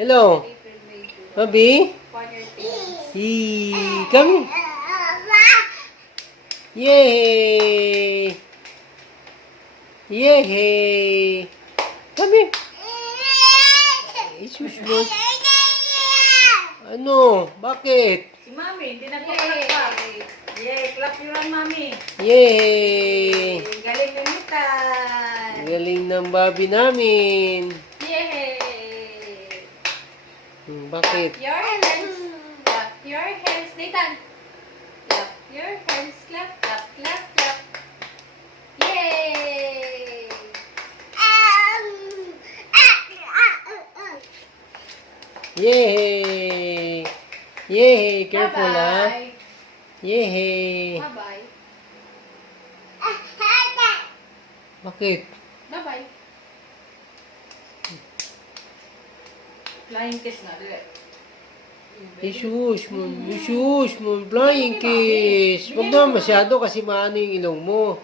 Hello. April, May, June. Bobby? Partner things. Come here. Yay! Yay! Come here. Isus mo. Ano? Bakit? Si Mami, hindi nagpakalakpak. Yay! Clap your hand, Mami. Yay! Galing ni Mitan. Galing ng Bobby namin. Yay! Bakit? Clap your hands. Clap your hands. Nathan. Clap your hands. Clap, clap, clap, clap. Yay! Yay! Yay! Careful ha. Bye-bye. Yay! Bye-bye. Bakit? Bye-bye. Flying kiss na, dili. Isus mo, flying kiss. Huwag naman masyado kasi maano yung ilong mo.